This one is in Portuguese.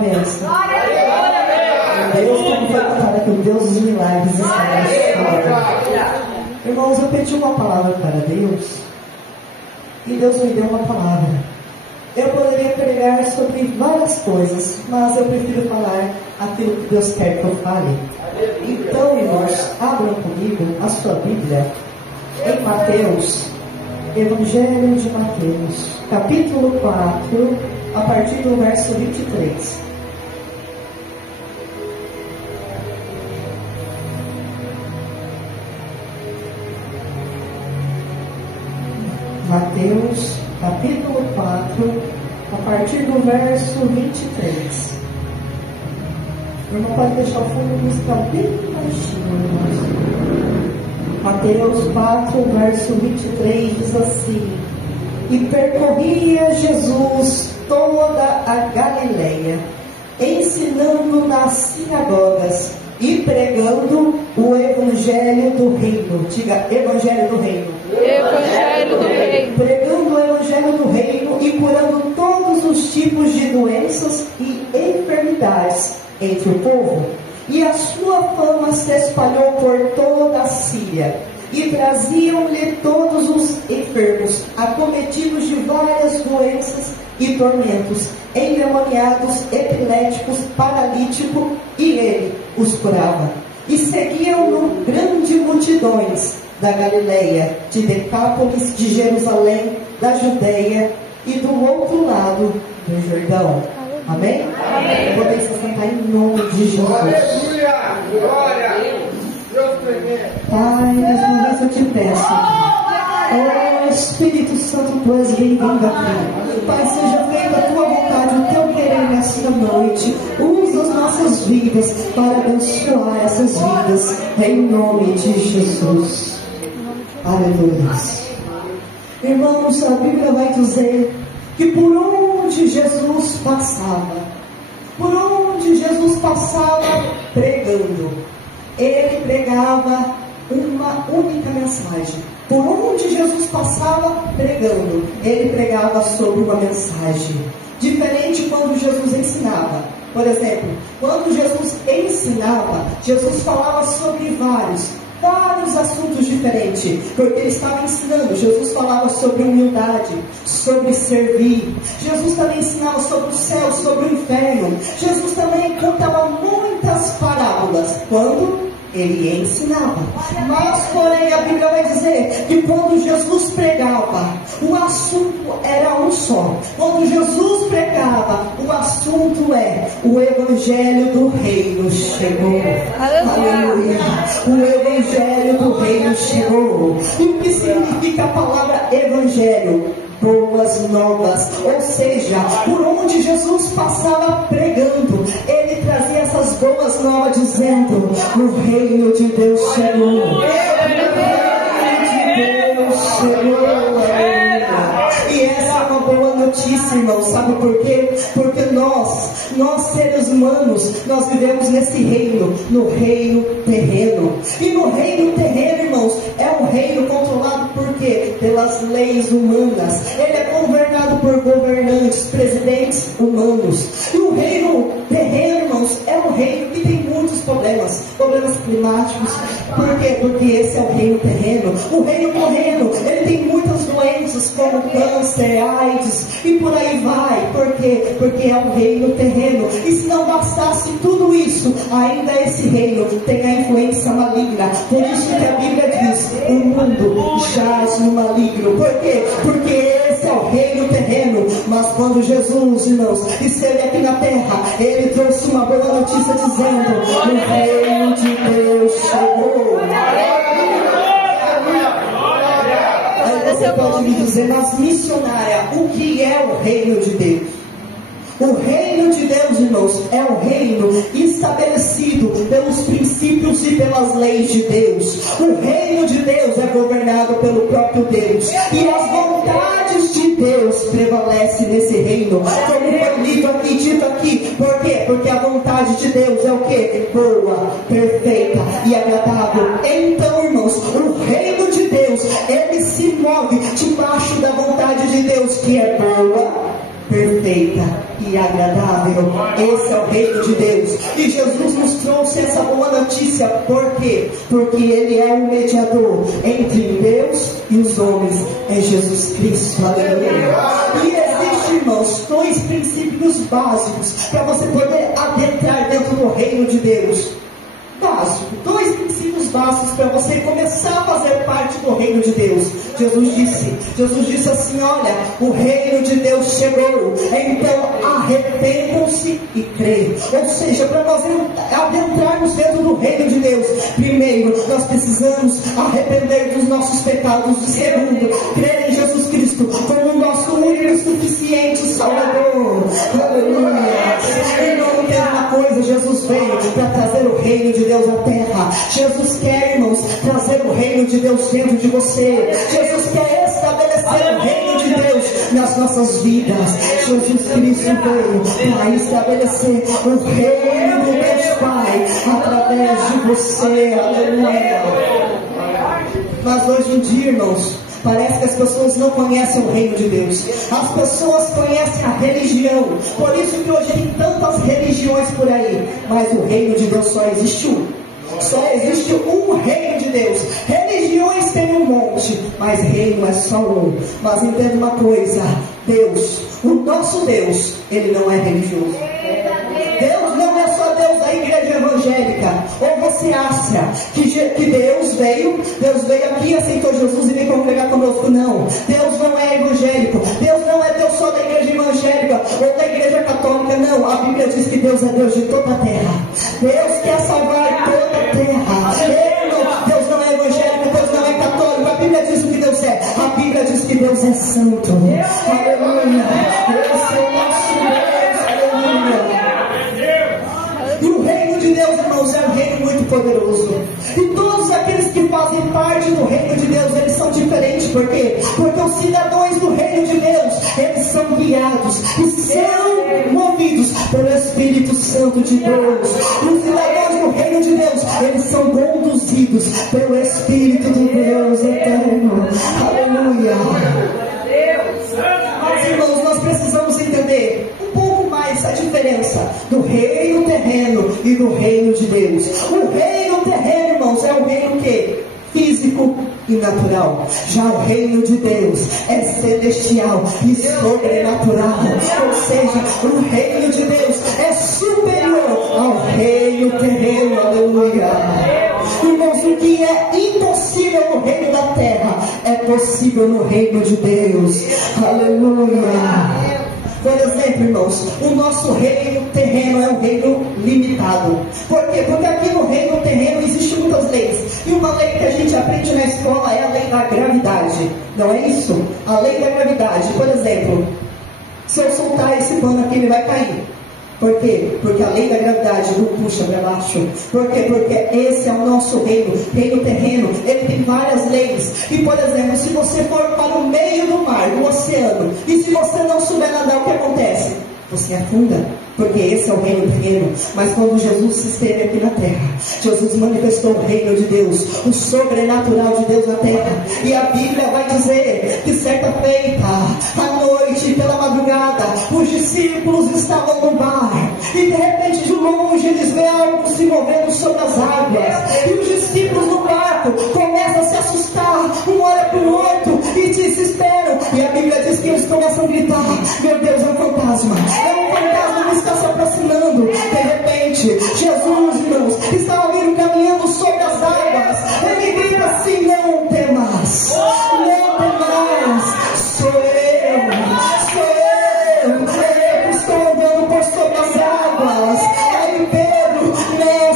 benção. Deus, como foi contada que o Deus dos milagres está na história. Irmãos, eu pedi uma palavra para Deus e Deus me deu uma palavra. Eu poderia pregar sobre várias coisas, mas eu prefiro falar aquilo que Deus quer que eu fale. Então, irmãos, abram comigo a sua Bíblia em Mateus, Evangelho de Mateus, capítulo 4, a partir do verso 23. Mateus, capítulo 4, a partir do verso 23. O irmão pode deixar o fundo musical bem baixinho, irmãos. Mateus 4, verso 23 diz assim: E percorria Jesus toda a Galileia, ensinando nas sinagogas e pregando o Evangelho do Reino. Diga, Evangelho do Reino. Evangelho do Reino. Pregando o Evangelho do Reino e curando todos os tipos de doenças e enfermidades entre o povo. E a sua fama se espalhou por toda a Síria. E traziam-lhe todos os enfermos, acometidos de várias doenças e tormentos, endemoniados, epiléticos, paralíticos, e ele os curava. E seguiam-no grandes multidões da Galileia, de Decápolis, de Jerusalém, da Judeia e do outro lado do Jordão. Amém? Amém. Podem se sentar em nome de Jesus. Aleluia! Glória! Pai, nessa vez eu te peço, ó Espírito Santo, tu és bem-vindo aqui. Pai, seja feita a tua vontade, o teu querer nesta noite. Usa as nossas vidas para abençoar essas vidas, em nome de Jesus. Aleluia. Irmãos, a Bíblia vai dizer que por onde Jesus passava, pregando, ele pregava uma única mensagem. Por onde Jesus passava pregando, ele pregava sobre uma mensagem. Diferente quando Jesus ensinava. Por exemplo, quando Jesus ensinava, Jesus falava sobre vários assuntos diferentes, porque ele estava ensinando. Jesus falava sobre humildade, sobre servir. Jesus também ensinava sobre o céu, sobre o inferno. Jesus também contava muitas parábolas quando ele ensinava. Mas, porém, a Bíblia vai dizer que quando Jesus pregava, o assunto era um só. Quando Jesus pregava, o assunto é: o Evangelho do Reino chegou. Aleluia! O Evangelho do Reino chegou. E o que significa a palavra Evangelho? Boas novas. Ou seja, por onde Jesus passava pregando, ele trazia essas boas novas dizendo: o reino de Deus chegou. O reino de Deus chegou. E essa é uma boa notícia, irmão. Sabe por quê? Porque nós seres humanos, nós vivemos nesse reino, no reino terreno. E no reino terreno, irmãos, é um reino controlado por quê? Pelas leis humanas. Ele é governado por governantes, presidentes humanos. E o reino terreno, irmãos, é um reino que tem muitos problemas climáticos. Por quê? Porque esse é o reino terreno. O reino terreno, ele tem muitas doenças como câncer, AIDS e por aí vai. Por quê? Porque é um reino terreno. E se não bastasse tudo isso, ainda esse reino tem a influência maligna. Por isso que a Bíblia diz: o mundo jaz no maligno. Por quê? Porque esse é o reino terreno. Mas quando Jesus, irmãos, esteve aqui na terra, ele trouxe uma boa notícia dizendo: o reino de Deus chegou. Aí você pode me dizer: mas missionária, o que é o reino de Deus? O reino de Deus, irmãos, é um reino estabelecido pelos princípios e pelas leis de Deus. O reino de Deus é governado pelo próprio Deus. E as vontades de Deus prevalecem nesse reino. Como foi dito aqui. Por quê? Porque a vontade de Deus é o quê? Boa, perfeita e agradável. Então, irmãos, o reino de Deus, ele se move debaixo da vontade de Deus, que é boa, perfeita perfeita e agradável. Esse é o reino de Deus. E Jesus nos trouxe essa boa notícia. Por quê? Porque Ele é o mediador entre Deus e os homens. É Jesus Cristo. Aleluia. E existem, irmãos, dois princípios básicos para você poder adentrar dentro do reino de Deus. Básico, dois princípios básicos para você começar a fazer parte do reino de Deus. Jesus disse assim: olha, o reino de Deus chegou, então arrependam-se e creem. Ou seja, para nós adentrarmos dentro do reino de Deus, primeiro nós precisamos arrepender dos nossos pecados. E segundo, crer em Jesus Cristo como o nosso único e suficiente Salvador. Aleluia. Irmão, entenda uma coisa: Jesus veio para trazer o reino de Deus à terra. Jesus quer, irmãos, trazer o reino de Deus dentro de você. Jesus quer estabelecer o reino de Deus nas nossas vidas. Jesus Cristo veio para estabelecer o reino do Deus Pai através de você. Aleluia. Mas hoje em dia, irmãos, parece que as pessoas não conhecem o reino de Deus. As pessoas conhecem a religião. Por isso que hoje tem tantas religiões por aí. Mas o reino de Deus só existe um. Só existe um reino de Deus. Religiões tem um monte, mas reino é só um. Mas entenda uma coisa: Deus, o nosso Deus, Ele não é religioso. Deus não é só Deus da igreja evangélica. Ou você acha que Deus veio aqui, aceitou Jesus e veio congregar conosco? Não. Deus não é evangélico. Deus não é Deus só da igreja evangélica ou da igreja católica. Não. A Bíblia diz que Deus é Deus de toda a terra. Deus quer salvar toda a terra. Deus não é evangélico, Deus não é católico. A Bíblia diz o que Deus é. A Bíblia diz que Deus é santo. Aleluia. Esse é o nosso Deus. Aleluia. E o reino de Deus, irmãos, é um reino muito poderoso. E todos aqueles que fazem parte do reino de Deus, eles são diferentes. Por quê? Porque os cidadãos do reino de Deus, eles são guiados e são movidos pelo Espírito Santo de Deus. E os cidadãos do reino de Deus, eles são conduzidos pelo Espírito de Deus eterno. Aleluia. Mas, irmãos, nós precisamos entender um pouco mais a diferença do reino terreno e do reino de Deus. O reino terreno, irmãos, é o reino que? Físico e natural. Já o reino de Deus é celestial e sobrenatural. Ou seja, o reino de Deus é superior ao reino terreno. Aleluia. Irmãos, o que é impossível no reino da terra é possível no reino de Deus. Aleluia. Por exemplo, irmãos, o nosso reino terreno é um reino limitado. Por quê? Porque aqui no reino terreno existem muitas leis. E uma lei que a gente aprende na escola é a lei da gravidade. Não é isso? A lei da gravidade. Por exemplo, se eu soltar esse pano aqui, ele vai cair. Por quê? Porque a lei da gravidade não puxa para baixo. Por quê? Porque esse é o nosso reino terreno. Ele tem várias leis. E, por exemplo, se você for para o meio do mar, do oceano, e se você não souber nadar, o que acontece? Você afunda. Porque esse é o reino terreno. Mas quando Jesus esteve aqui na terra, Jesus manifestou o reino de Deus, o sobrenatural de Deus na terra. E a Bíblia vai dizer que certa feita, à noite, pela madrugada, os discípulos estavam no mar. E de repente, de longe, eles veem algo se movendo sobre as águas. E os discípulos no barco começam a se assustar. Um olha para o outro e desesperam. E a Bíblia diz que eles começam a gritar: meu Deus, é um fantasma. É um fantasma que está se aproximando. De repente, Jesus, irmãos, estava